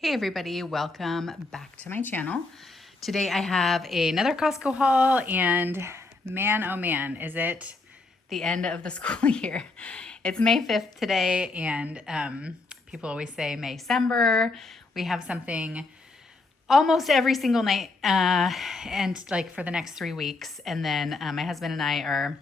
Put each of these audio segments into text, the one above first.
Hey everybody, welcome back to my channel. Today I have another Costco haul and man, oh man, is it the end of the school year. It's May 5th today and people always say May-cember. We have something almost every single night and like for the next 3 weeks. And then my husband and I are,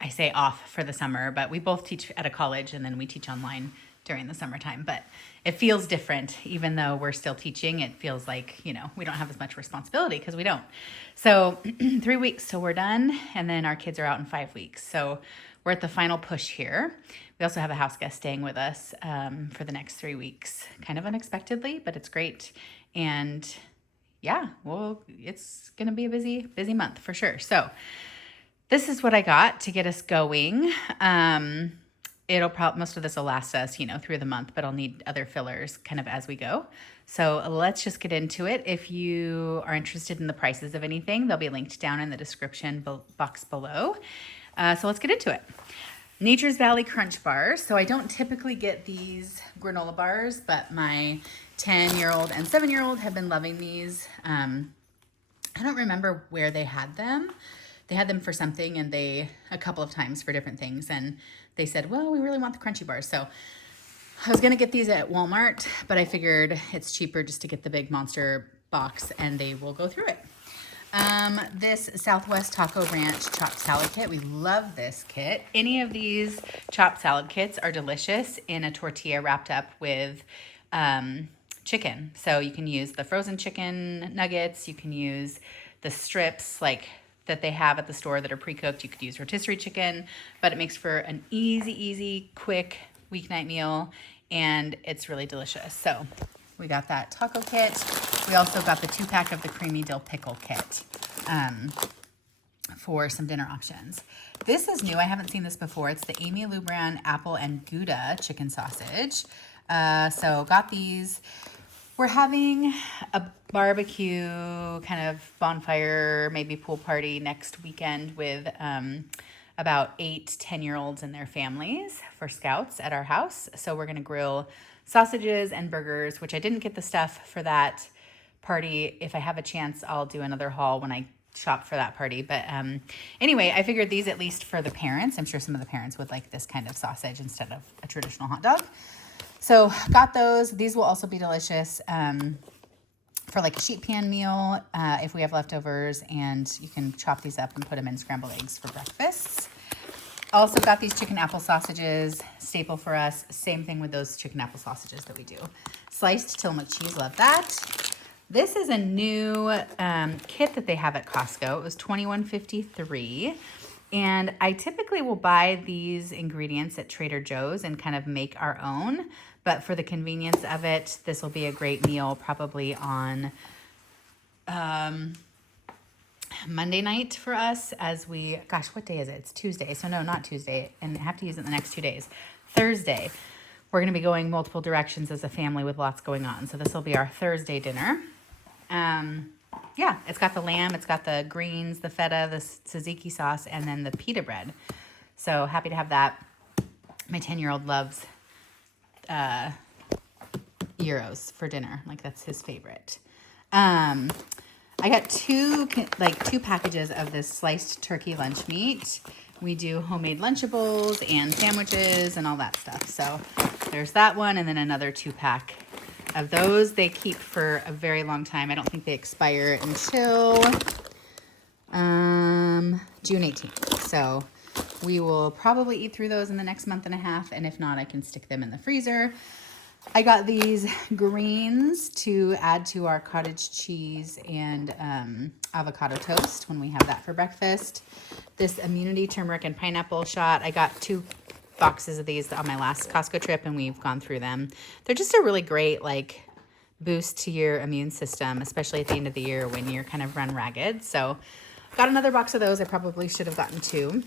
I say off for the summer, but we both teach at a college and then we teach online during the summertime, but it feels different. Even though we're still teaching, it feels like, you know, we don't have as much responsibility because we don't. So 3 weeks till we're done, and then our kids are out in 5 weeks. So we're at the final push here. We also have a house guest staying with us for the next 3 weeks, kind of unexpectedly, but it's great. And yeah, well, it's gonna be a busy month for sure. So this is what I got to get us going. It'll probably, most of this will last us, you know, through the month, but I'll need other fillers kind of as we go. So let's just get into it. If you are interested in the prices of anything, they'll be linked down in the description box below. So let's get into it. Nature's Valley Crunch Bars. So I don't typically get these granola bars, but my 10-year-old and 7-year-old have been loving these. I don't remember where they had them. They had them for something and a couple of times for different things. And they said, well, we really want the crunchy bars. So I was going to get these at Walmart, but I figured it's cheaper just to get the big monster box and they will go through it. This Southwest Taco Ranch chopped salad kit. We love this kit. Any of these chopped salad kits are delicious in a tortilla wrapped up with chicken. So you can use the frozen chicken nuggets. You can use the strips like that they have at the store that are pre-cooked. You could use rotisserie chicken, but it makes for an easy, quick weeknight meal, and it's really delicious. So we got that taco kit. We also got the 2-pack of the creamy dill pickle kit for some dinner options. This is new. I haven't seen this before. It's the Amy Lou Brand apple and Gouda chicken sausage. So got these. We're having a barbecue kind of bonfire, maybe pool party next weekend with about 8 10-year-olds and their families for scouts at our house. So we're going to grill sausages and burgers, which I didn't get the stuff for that party. If I have a chance, I'll do another haul when I shop for that party. But anyway, I figured these at least for the parents. I'm sure some of the parents would like this kind of sausage instead of a traditional hot dog. So got those. These will also be delicious for like a sheet pan meal if we have leftovers, and you can chop these up and put them in scrambled eggs for breakfasts. Also got these chicken apple sausages, staple for us. Same thing with those chicken apple sausages that we do. Sliced Tillamook cheese, love that. This is a new kit that they have at Costco. It was $21.53. And I typically will buy these ingredients at Trader Joe's and kind of make our own. But for the convenience of it, this will be a great meal probably on Monday night for us as we, gosh, what day is it? It's Tuesday. So no, not Tuesday. And I have to use it the next 2 days. Thursday. We're going to be going multiple directions as a family with lots going on. So this will be our Thursday dinner. Yeah, it's got the lamb, it's got the greens, the feta, the tzatziki sauce, and then the pita bread. So happy to have that. My 10-year-old loves gyros for dinner. Like that's his favorite. I got two packages of this sliced turkey lunch meat. We do homemade Lunchables and sandwiches and all that stuff. So there's that one, and then another 2-pack of those. They keep for a very long time. I don't think they expire until June 18th. So we will probably eat through those in the next month and a half, and if not, I can stick them in the freezer. I got these greens to add to our cottage cheese and avocado toast when we have that for breakfast. This immunity turmeric and pineapple shot. I got 2 boxes of these on my last Costco trip, and we've gone through them. They're just a really great like boost to your immune system, especially at the end of the year when you're kind of run ragged. So got another box of those. I probably should have gotten 2.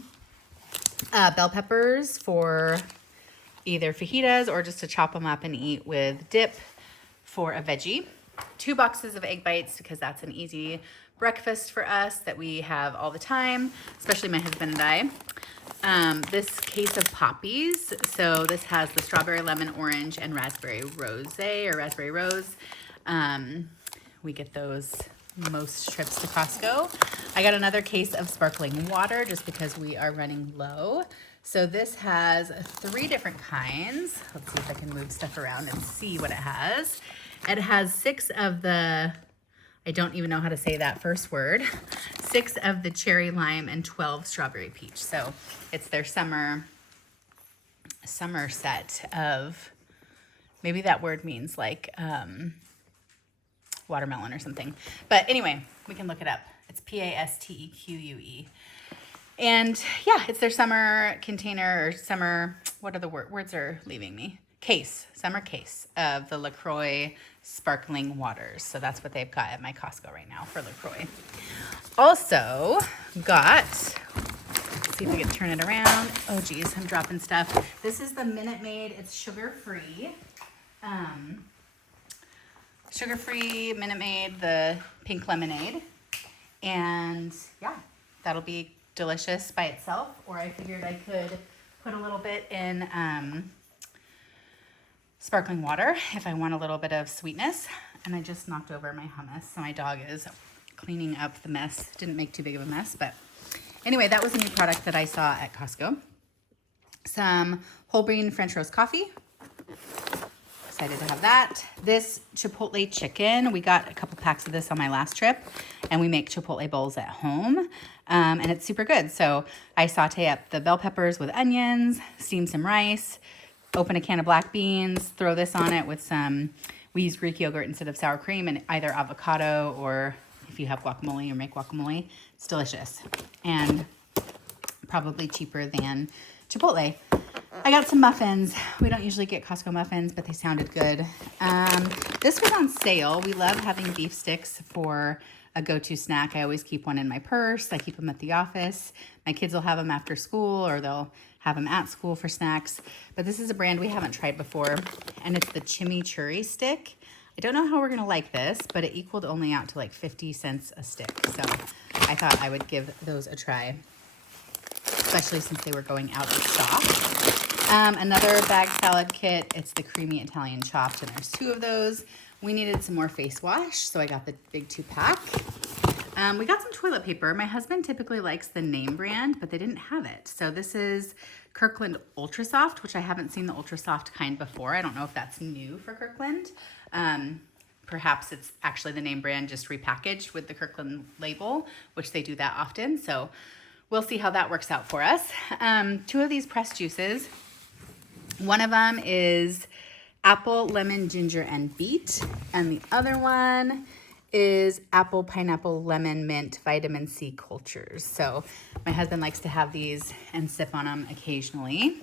Bell peppers for either fajitas or just to chop them up and eat with dip for a veggie. 2 boxes of egg bites because that's an easy breakfast for us that we have all the time, especially my husband and I. This case of Poppies. So this has the strawberry, lemon, orange, and raspberry rosé or raspberry rose. We get those most trips to Costco. I got another case of sparkling water just because we are running low. So this has 3 different kinds. Let's see if I can move stuff around and see what it has. It has 6 of the, I don't even know how to say that first word, 6 of the cherry lime and 12 strawberry peach. So it's their summer set of, maybe that word means like watermelon or something. But anyway, we can look it up. It's Pasteque. And yeah, it's their summer container or summer, what are the words are leaving me? Summer case of the Lacroix sparkling waters. So that's what they've got at my Costco right now for Lacroix. Also got, let's see if I can turn it around. Oh geez, I'm dropping stuff. This is the Minute Maid. It's sugar-free. Sugar-free Minute Maid, the pink lemonade. And yeah, that'll be delicious by itself, or I figured I could put a little bit in sparkling water if I want a little bit of sweetness. And I just knocked over my hummus, so my dog is cleaning up the mess. Didn't make too big of a mess, but anyway, that was a new product that I saw at Costco. Some whole grain French roast coffee. Excited to have that. This Chipotle chicken, we got a couple packs of this on my last trip, and we make Chipotle bowls at home, and it's super good. So I saute up the bell peppers with onions, steam some rice, open a can of black beans, throw this on it with some, we use Greek yogurt instead of sour cream, and either avocado or if you have guacamole or make guacamole, it's delicious and probably cheaper than Chipotle. I got some muffins. We don't usually get Costco muffins, but they sounded good. This was on sale. We love having beef sticks for a go-to snack. I always keep one in my purse. I keep them at the office. My kids will have them after school, or they'll have them at school for snacks. But this is a brand we haven't tried before, and it's the chimichurri stick. I don't know how we're gonna like this, but it equaled only out to like 50 cents a stick. So I thought I would give those a try, especially since they were going out of stock. Another bag salad kit. It's the creamy Italian chopped, and there's 2 of those. We needed some more face wash, so I got the big 2-pack. We got some toilet paper. My husband typically likes the name brand, but they didn't have it. So this is Kirkland Ultra Soft, which I haven't seen the Ultra Soft kind before. I don't know if that's new for Kirkland. Perhaps it's actually the name brand just repackaged with the Kirkland label, which they do that often. So we'll see how that works out for us. 2 of these pressed juices. One of them is apple, lemon, ginger, and beet. And the other one is apple, pineapple, lemon, mint, vitamin C cultures. So my husband likes to have these and sip on them occasionally.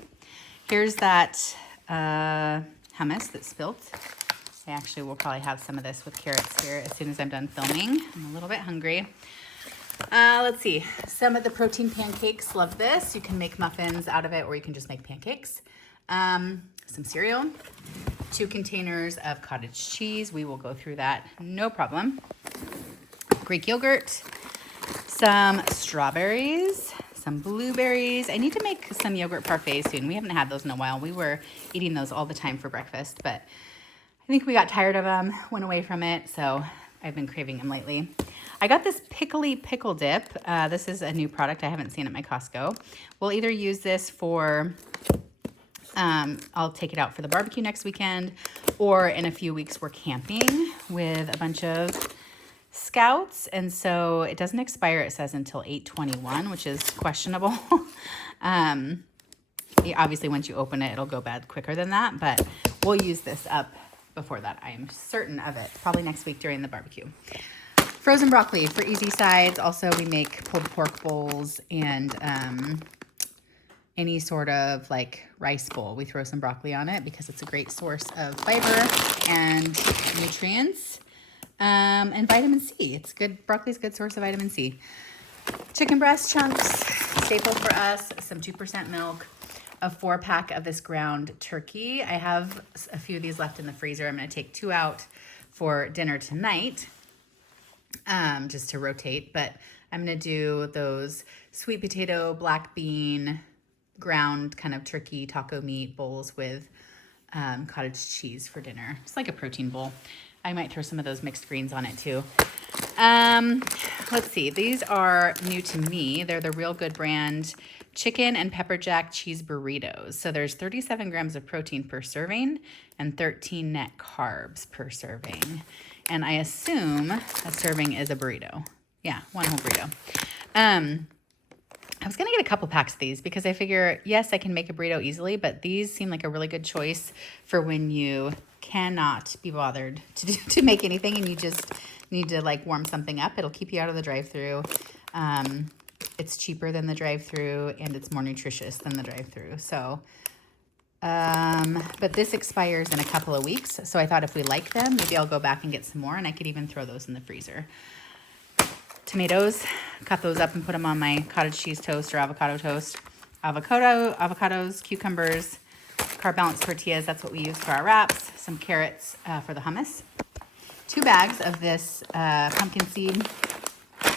Here's that hummus that spilt. I actually will probably have some of this with carrots here as soon as I'm done filming. I'm a little bit hungry. Let's see. Some of the protein pancakes. Love this. You can make muffins out of it, or you can just make pancakes. Some cereal. 2 containers of cottage cheese. We will go through that, no problem. Greek yogurt. Some strawberries. Some blueberries. I need to make some yogurt parfaits soon. We haven't had those in a while. We were eating those all the time for breakfast, but I think we got tired of them, went away from it, so I've been craving them lately. I got this pickly pickle dip. This is a new product I haven't seen at my Costco. We'll either use this for, I'll take it out for the barbecue next weekend, or in a few weeks we're camping with a bunch of scouts, and so it doesn't expire, it says, until 8/21, which is questionable. Obviously, once you open it, it'll go bad quicker than that, but we'll use this up before that. I am certain of it. Probably next week during the barbecue. Frozen broccoli for easy sides. Also, we make pulled pork bowls and any sort of like rice bowl. We throw some broccoli on it because it's a great source of fiber and nutrients and vitamin C. It's good. Broccoli's a good source of vitamin C. Chicken breast chunks, staple for us. Some 2% milk. A 4-pack of this ground turkey. I have a few of these left in the freezer. I'm going to take 2 out for dinner tonight. just to rotate. But I'm going to do those sweet potato, black bean, ground kind of turkey taco meat bowls with cottage cheese for dinner. It's like a protein bowl. I might throw some of those mixed greens on it too. Let's see. These are new to me. They're the Real Good brand chicken and pepper jack cheese burritos. So there's 37 grams of protein per serving and 13 net carbs per serving. And I assume a serving is a burrito. Yeah, one whole burrito. I was going to get a couple packs of these because I figure, yes, I can make a burrito easily, but these seem like a really good choice for when you cannot be bothered to make anything and you just need to like warm something up. It'll keep you out of the drive-thru. It's cheaper than the drive-thru and it's more nutritious than the drive-thru. So, but this expires in a couple of weeks. So I thought if we like them, maybe I'll go back and get some more and I could even throw those in the freezer. Tomatoes, cut those up and put them on my cottage cheese toast or avocado toast. Avocados, cucumbers, carb balanced tortillas. That's what we use for our wraps. Some carrots for the hummus. 2 bags of this pumpkin seed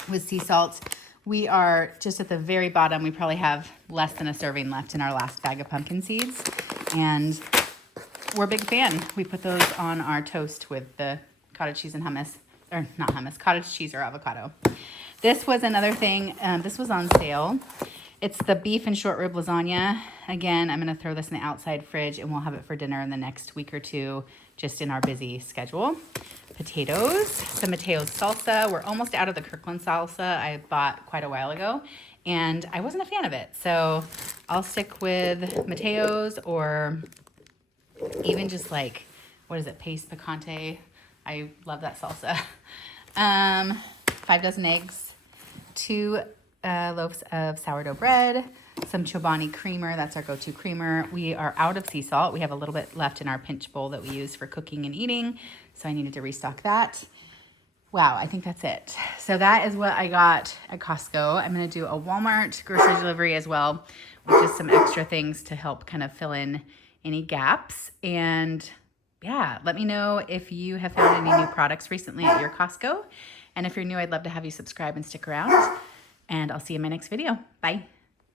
with sea salt. We are just at the very bottom. We probably have less than a serving left in our last bag of pumpkin seeds. And we're a big fan. We put those on our toast with the cottage cheese and hummus. Or not hummus, cottage cheese or avocado. This was another thing. This was on sale. It's the beef and short rib lasagna. Again, I'm going to throw this in the outside fridge and we'll have it for dinner in the next week or two, just in our busy schedule. Potatoes, some Mateo's salsa. We're almost out of the Kirkland salsa I bought quite a while ago, and I wasn't a fan of it. So I'll stick with Mateo's or even just like, what is it, paste picante. I love that salsa. 5 dozen eggs, 2 loaves of sourdough bread, some Chobani creamer. That's our go-to creamer. We are out of sea salt. We have a little bit left in our pinch bowl that we use for cooking and eating. So I needed to restock that. Wow, I think that's it. So that is what I got at Costco. I'm going to do a Walmart grocery delivery as well, with just some extra things to help kind of fill in any gaps. And yeah, let me know if you have found any new products recently at your Costco. And if you're new, I'd love to have you subscribe and stick around. And I'll see you in my next video. Bye.